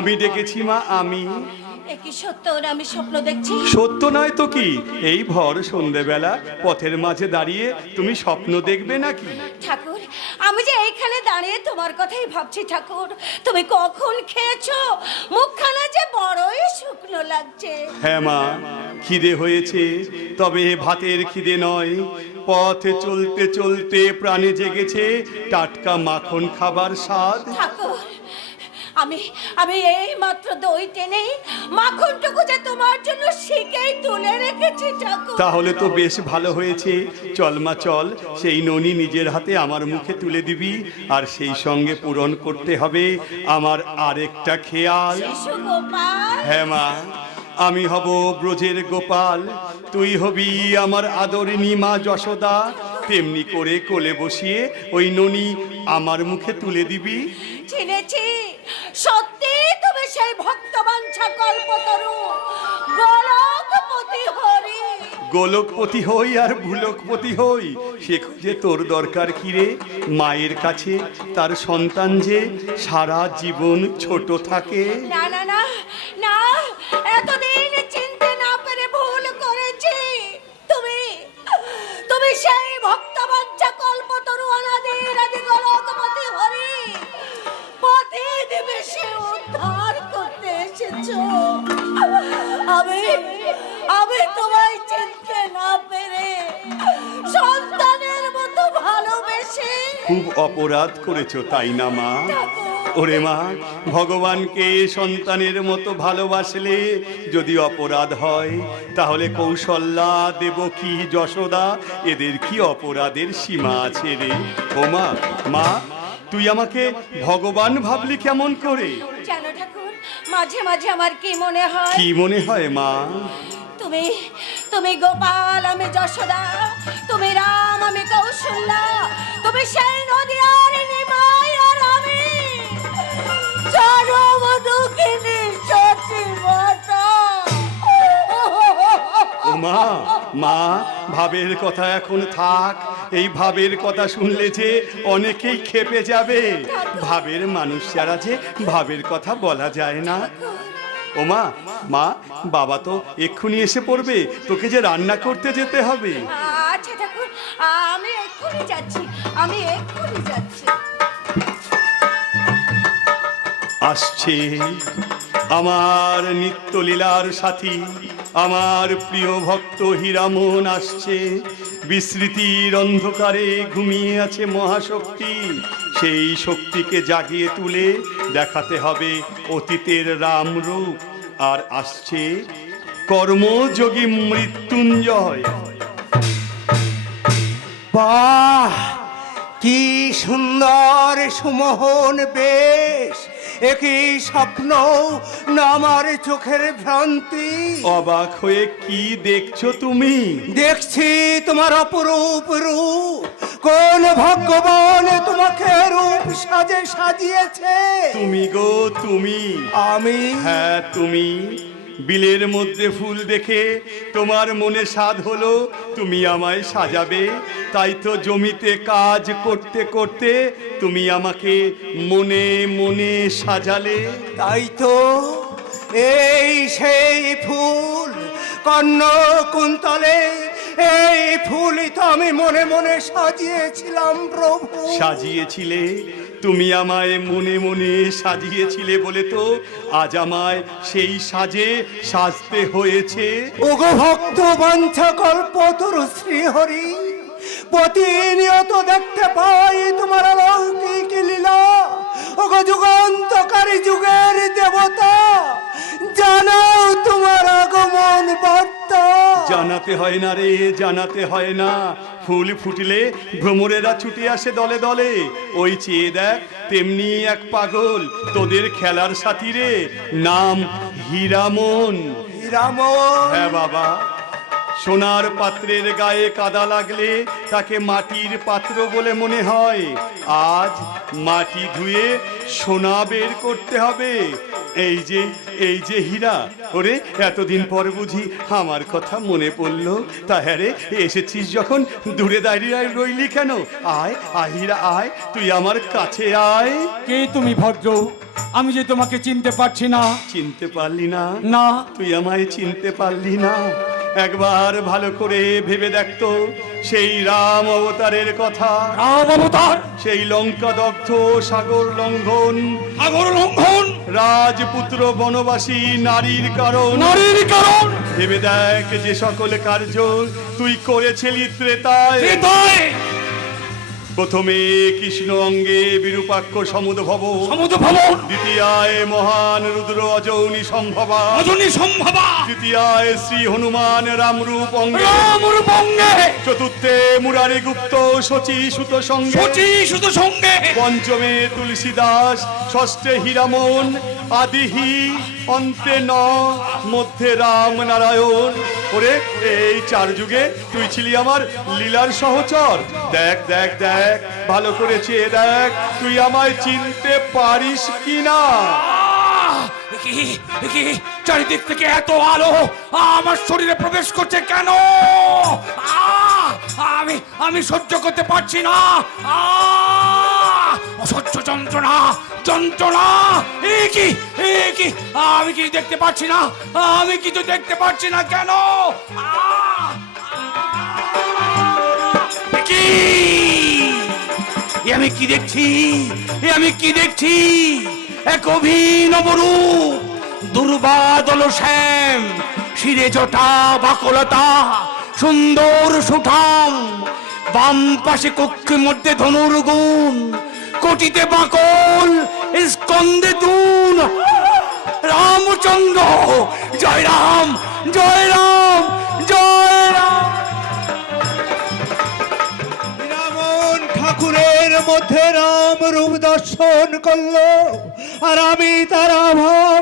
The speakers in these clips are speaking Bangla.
আমি ডেকেছি মা আমি। কি সত্য আমি স্বপ্ন দেখছি। সত্য নয় তো কি? এই ভর সন্ধেবেলা পথের মাঝে দাঁড়িয়ে তুমি স্বপ্ন দেখবে নাকি? ঠাকুর আমি যে এইখানে দাঁড়িয়ে তোমার কথাই ভাবছি ঠাকুর। তুমি কখন খেয়েছো? মুখখানা যে বড়ই শুকনো লাগছে। হ্যাঁ মা খিদে হয়েছে তবে ভাতের খিদে নয়। পথে চলতে চলতে প্রাণে জেগেছে টাটকা মাখন খাবার স্বাদ। ঠাকুর আমি আমি এই মাত্র দই টেনে মাখনটুকু যে তোমার জন্য শিখেই তুলে রেখেছি ঠাকুর। তাহলে তো বেশ ভালো হয়েছে। চল মা চল। সেই ননি নিজের হাতে আমার মুখে তুলে দিবি আর সেই সঙ্গে পূরণ করতে হবে আমার আরেকটা খেয়াল। হ্যাঁ মা আমি হব ব্রজের গোপাল। তুই হবি আমার আদরিনী মা যশোদা। তেমনি করে কোলে বসিয়ে ওই ননি আমার মুখে তুলে দিবি। চিনেছি সত্যি তুমি সেই ভক্তবাঞ্ছা কল্পতরু গোলকপতি হই আর ভুলকপতি হই সে যে তোর দরকার কিরে? মায়ের কাছে তার সন্তান যে সারা জীবন ছোট থাকে। না না না না এতদিন চিনতে না পেরে ভুল করেছি। তুমি তুমি সেই খুব অপরাধ করেছ তাই না মা? ওরে মা ভগবানকে সন্তানের মতো ভালোবাসলে যদি অপরাধ হয় তাহলে কৌশল্যা দেবকী যশোদা? এদের কি অপরাধের সীমা আছে রে? ও মা মা তুই আমাকে ভগবান ভাবলি কেমন করে? জানো ঠাকুর মাঝে মাঝে আমার কি মনে হয়? কি মনে হয় মা? তুমি তুমি গোপাল আমি যশোদা। তুমি রাম আমি কৌশল্যা তুমি সেই নদী আর নিমাই আর আমি। চরম দুঃখিনী মাতা। মা মা ভাবের কথা এখন থাক। এই ভাবের কথা শুনলে যে অনেকেই খেপে যাবে। ভাবের মানুষ যারা যে ভাবের কথা বলা যায় না। ও মা মা বাবা তো এক্ষুনি এসে পড়বে। তোকে যে রান্না করতে যেতে হবে। আচ্ছা ঠাকুর আমি এক্ষুনি যাচ্ছি, আমি এক্ষুনি যাচ্ছি। আসছে আমার নিত্যলীলার সাথী, আমার প্রিয় ভক্ত হীরামন আসছে। বিস্মৃতির অন্ধকারে ঘুমিয়ে আছে মহাশক্তি, সেই শক্তিকে জাগিয়ে তুলে দেখাতে হবে অতীতের রামরূপ। আর আসছে কর্মযোগী মৃত্যুঞ্জয়। বাহ কি সুন্দর সুমোহন বেশ একই স্বপ্ন না আমার চোখের ভ্রান্তি। অবাক হয়ে কি দেখছ তুমি? দেখছি তোমার অপরূপ রূপ কোন ভগবান তোমাকে রূপ সাজে সাজিয়েছে। তুমি গো তুমি। আমি? হ্যাঁ তুমি। বিলের মধ্যে ফুল দেখে তোমার মনে স্বাদ হলো তুমি আমায় সাজাবে। তাই তো জমিতে কাজ করতে করতে তুমি আমাকে মনে মনে সাজালে। তাই তো এই সেই ফুল কর্ণ কুন্তলে এই ফুলই তো আমি মনে মনে সাজিয়েছিলাম প্রভু। সাজিয়েছিলে তুমি আমায় মনে মনে সাজিয়েছিলে বলে তো আজ আমায় সেই সাজে সাজতে হয়েছে। ওগো ভক্ত বাঞ্ছা কল্প তোর শ্রীহরি, প্রতিনিয়ত দেখতে পাই তোমার অলৌকিক লীলা। ওগো যুগান্তকারী যুগের দেবতা জানাও তোমার আগমন বার্তা। জানাতে হয় না রে জানাতে হয় না। ফুল ফুটলে ভ্রমরেরা ছুটে আসে দলে দলে। ওই চেয়ে দেখ তেমনি এক পাগল তোদের খেলার সাথী রে নাম হীরামন। রামন হ্যাঁ বাবা। সোনার পাত্রের গায়ে কাদা লাগলে তাকে মাটির পাত্র বলে মনে হয়। আজ মাটি ধুয়ে সোনা বের করতে হবে। এই যে এই যে হীরা ওরে এতদিন পর বুঝি আমার কথা মনে পড়ল। তা হ্যারে এসেছিস যখন দূরে দাঁড়িয়ে রইলি কেন? আয় আয় হীরা আয় তুই আমার কাছে আয়। কে তুমি ভদ্র? আমি যে তোমাকে চিনতে পারছি না। চিনতে পারলি না? না। তুই আমায় চিনতে পারলি না। একবার ভালো করে ভেবে দেখতো সেই রাম অবতারের কথা। রাম অবতার? সেই লঙ্কা দগ্ধ সাগর লঙ্ঘন। সাগর লঙ্ঘন? রাজপুত্র বনবাসী নারীর কারণ। নারীর কারণ? ভেবে দেখ যে সকল কার্য তুই করেছিলি ত্রেতায়। হৃদয় প্রথমে কৃষ্ণ অঙ্গে বিরূপাক্ষ সমুদ্ভব। সমুদ্র ভবন দ্বিতীয়ায় মহান রুদ্র অজৌনি সম্ভবা। রজনী সম্ভবা। তৃতীয়ায় শ্রী হনুমান রামরূপ অঙ্গে। রাম রূপঙ্গে চতুর্থে মুরারি গুপ্ত শচী সুত সঙ্গে। সচি শুধু সঙ্গে। পঞ্চমে তুলসী দাস ষষ্ঠে হীরামন আদিহি অন্তে ন মধ্যে রাম নারায়ণ। ওরে, এই চার যুগে তুই ছিলি আমার লীলার সহচর। দেখ দেখ দেখ, ভালো করে চেয়ে দেখ, তুই আমায় চিনতে পারিস কি না চারিদিক থেকে এত আলো আমার শরীরে প্রবেশ করছে কেন! আমি আমি সহ্য করতে পারছি না! অসহ্য যন্ত্রণা যন্ত্রণা। এ কি? এ কি? আমি কি দেখতে পাচ্ছি না? আমি কিছু দেখতে পাচ্ছি না কেন? আমি কি দেখছি? আমি কি দেখছি? এক অভিনব রূপ, দুর্বাদল শ্যাম, শিরে জটা বাকলতা, সুন্দর সুঠাম, বাম পাশে কক্ষের মধ্যে ধনুর গুণ কোটিতে বাকল স্কন্দে দুন। রামচন্দ্র, জয় রাম জয় রাম জয় রাম। রামন ঠাকুরের মধ্যে রাম রূপ দর্শন করল, আর আমি তার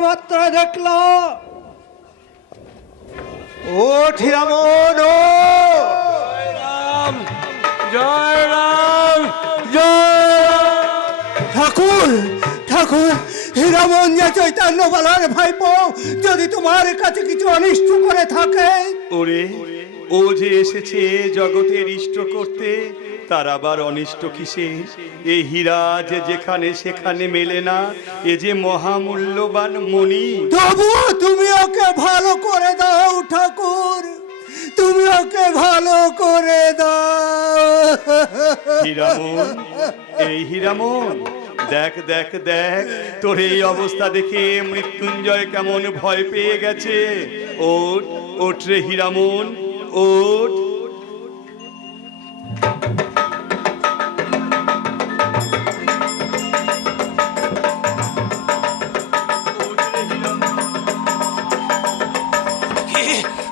মাত্রা দেখলাম। ও ঠিরামন ও ঠাকুর ঠাকুর হীরামন যে চৈতন্য বলার ভাইপো যদি তোমার কাছে কিছু অনিষ্ট করে থাকে। ওরে ও যে এসেছে জগতের ইষ্ট করতে তার আবার অনিষ্ট কিসে? এই হীরা যে যেখানে সেখানে মেলে না এ যে মহামূল্যবান মণি। তবুও তুমি ওকে ভালো করে দাও ঠাকুর। তুমি ওকে ভালো করে দাও। হীরামন এই হীরামন দেখ দেখ দেখ, তোর এই অবস্থা দেখে মৃত্যুঞ্জয় কেমন ভয় পেয়ে গেছে। ওট ওঠ রে হীরামন, ওঠ।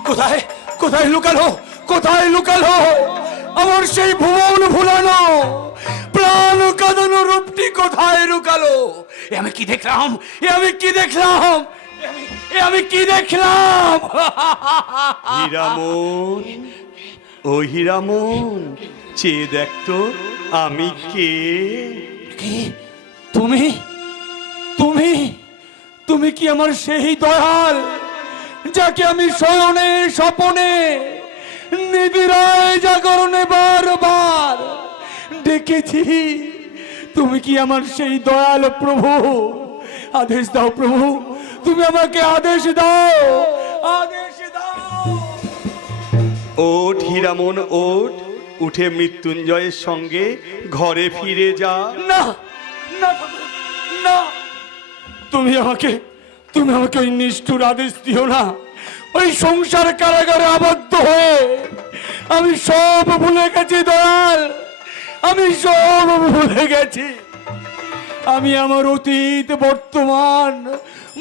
কোথায় কোথায় লুকালো কোথায় লুকালো? আমার সেই ভুবন ভুলানো। প্রাণ কাঁদানো রূপটি কোথায় লুকালো? এ আমি কি দেখলাম? এ আমি কি দেখলাম? এ আমি- কি দেখলাম? হীরামন ও হীরামন চেয়ে দেখ তো আমি কে? কি? তুমি? তুমি? তুমি কি আমার সেই দয়াল যাকে আমি শয়নে স্বপনে নিবিড়ায় জাগরণে বারবার ডেকেছি। তুমি কি আমার সেই দয়াল প্রভু? আদেশ দাও প্রভু। তুমি আমাকে আদেশ দাও। আদেশ দাও। ওঠ হীরামন ওঠ। উঠে মৃত্যুঞ্জয়ের সঙ্গে ঘরে ফিরে যা। না না না। তুমি আমাকে তুমি আমাকে ওই নিষ্ঠুর আদেশ দিও না। ওই সংসার কারাগারে আবদ্ধ হয়ে আমি সব ভুলে গেছি দয়াল। আমি সব ভুলে গেছি। আমি আমার অতীত, বর্তমান,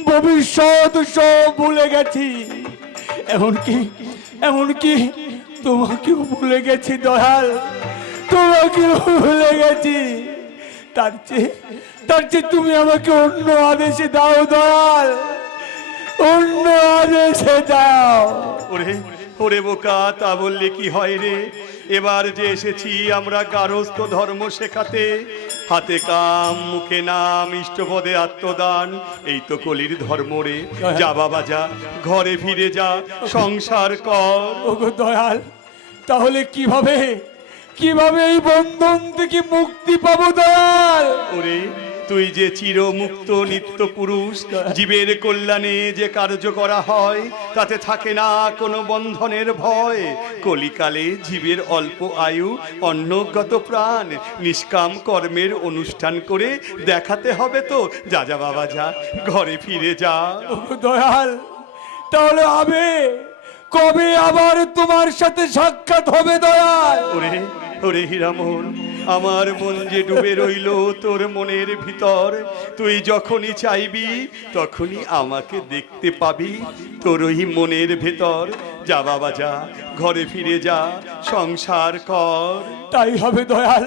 ভবিষ্যৎ সব ভুলে গেছি। এমনকি এমনকি তোমাকেও ভুলে গেছি, দয়াল। তোমাকেও ভুলে গেছি। তার চেয়ে তার চেয়ে তুমি আমাকে অন্য আদেশে দাও, দয়াল। অন্য আদেশে দাও। ওরে ওরে বোকা, তা বললে কি হয় রে? এবার যে এসেছি আমরা গারস্থ ধর্ম শেখাতে হাতে কাম মুখে নাম ইষ্টপদে আত্মদান। এই তো কলির ধর্ম রে যা বাবা যা ঘরে ফিরে যা সংসার কর। ওগো দয়াল তাহলে কীভাবে? কীভাবে এই বন্ধন থেকে মুক্তি পাবো দয়াল? ওরে তুই যে চিরমুক্ত নিত্য পুরুষ জীবের কল্যাণে যে কার্য করা হয় তাতে থাকে না কোনো বন্ধনের ভয়। কলিকালে জীবের অল্প আয়ু অন্নগত প্রাণ নিষ্কাম কর্মের অনুষ্ঠান করে দেখাতে হবে তো। যা যা বাবা যা ঘরে ফিরে যা। দয়াল তাহলে হবে কবে আবার তোমার সাথে সাক্ষাৎ হবে দয়াল? ওরে ওরে হীরামন আমার মন যে ডুবে রইল তোর মনের ভিতর, তুই যখনই চাইবি তখনই আমাকে দেখতে পাবি তোর ওই মনের ভেতর। যা বাবা, যা, ঘরে ফিরে যা, সংসার কর। তাই হবে দয়াল,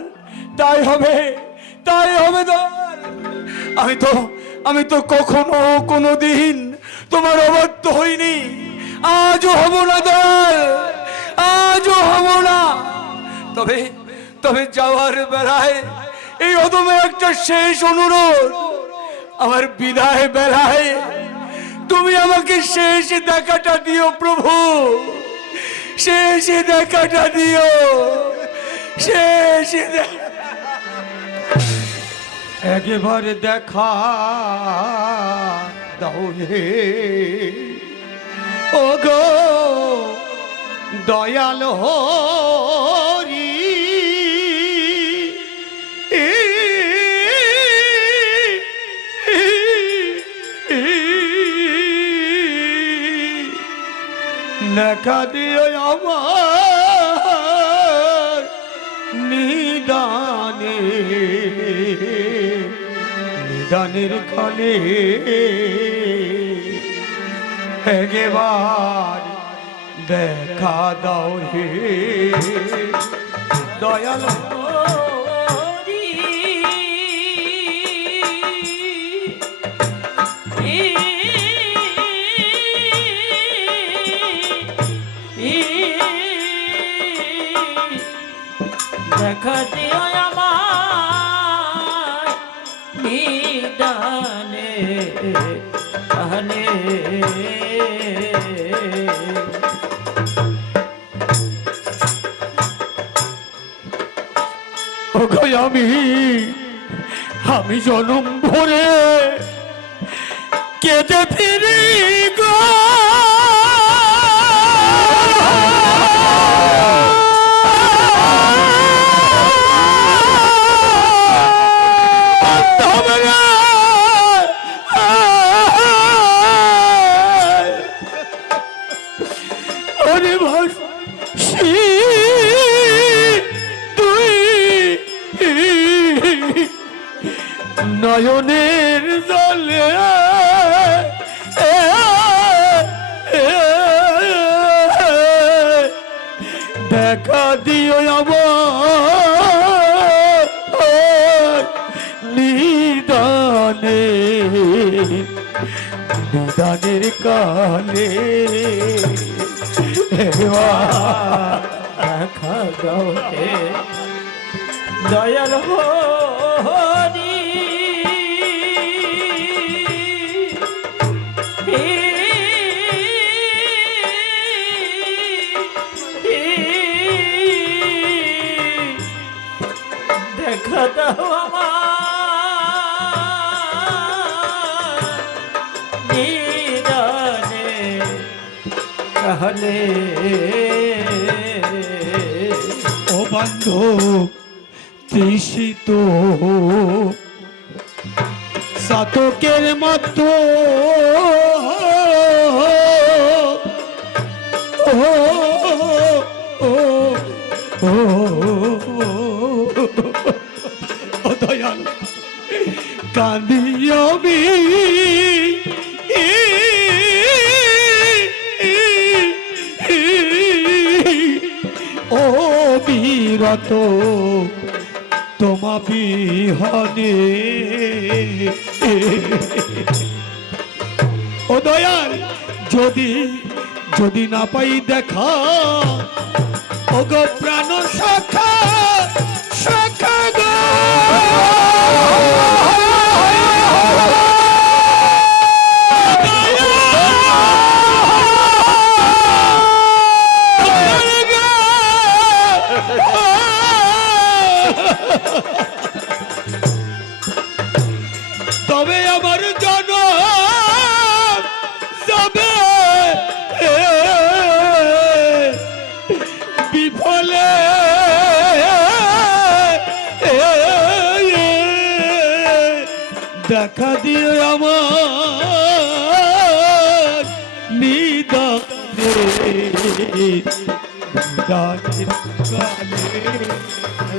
তাই হবে তাই হবে দয়াল। আমি তো আমি তো কখনো কোনো দিন তোমার অবাধ্য হইনি। আজও হব না দয়াল, আজও হব না। তবে তবে যাওয়ার বেলায় এই অদমে একটা শেষ অনুরোধ। আমার বিদায় বেলায় তুমি আমাকে শেষ দেখাটা দিও প্রভু। শেষ দেখাটা দিও। শেষ একেবারে দেখা দাও হে। ও গো দয়াল হরি দেখা দিও আমার নিদানে। নিদানের কালে একবার দেখা দাও হে। দয়াল কানে ওগো আমি আমি জনম ভরে কেটে ফিরি গো। নয়নের জলে। দেখা দিও আমার নিদানে। নিদানের কালে দেখা দাও হে। দয়াল হরি তৃষিত সাতকের মতো দয়াল কান্দিয়বি বীরত তোমা বিহনে। ও দয়াল যদি যদি না পাই দেখা ও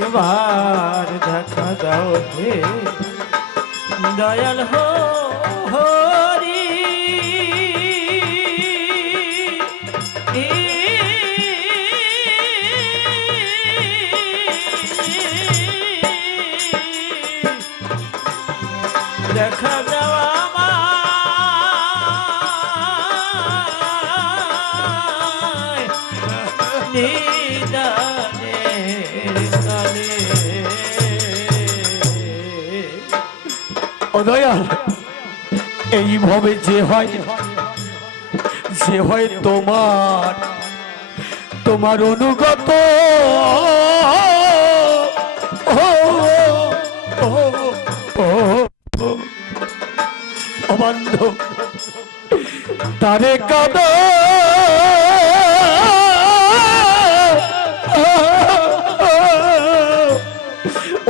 একবার দেখা দাও হে। দয়াল হো হরি দয়াল এইভাবে যে হয় যে হয় তোমার তোমার অনুগত। অবান্ধ তারে কাদ।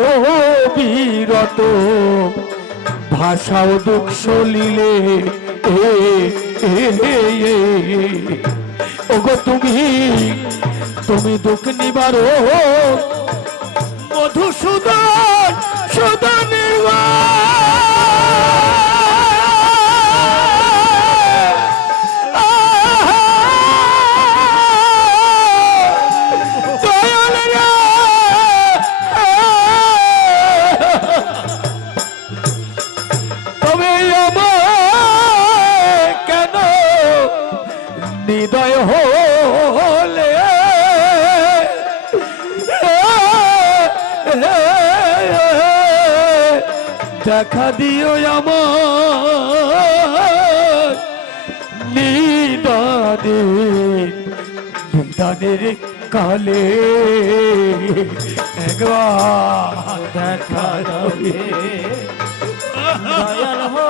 ও বীরত ভাষাও দুঃখ সলিলে ওগো তুমি তুমি দুঃখ নিবার। দেখা দিও আমার। নিদানে নিদানের কালে একবার দেখা হে দয়াল হো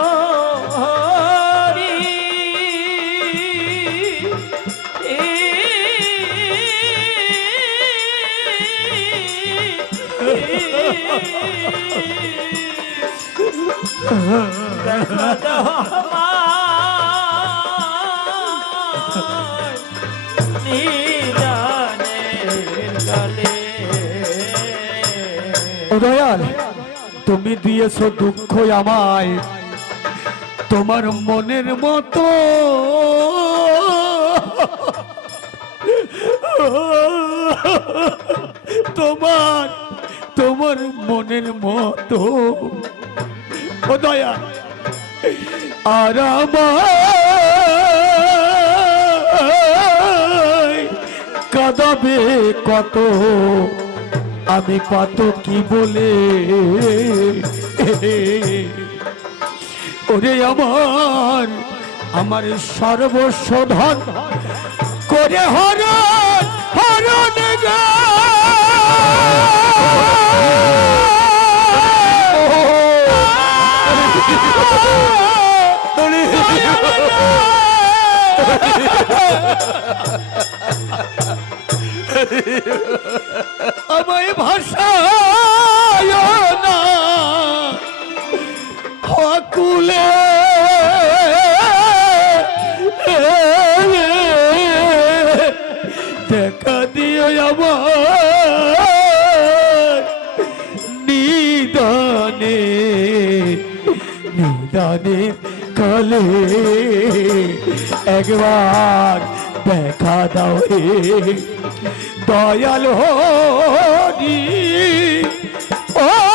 দেখা দাও আমায় নিদানের কালে ও দয়াল, তুমি দিয়েছ দুঃখ আমায়। তোমার মনের মতো। তোমার তোমার মনের মতো। ও আর কাঁদাবে কত? আমি কত কি বলে? ওরে আমার আমার সর্বস্ব ধন করে হরণ আমায় ভাষায় না। হকুলে দেখা দিও আমার নিদানে নিদানে। কালে একবার দেখা দাও হে দয়াল হরি। ও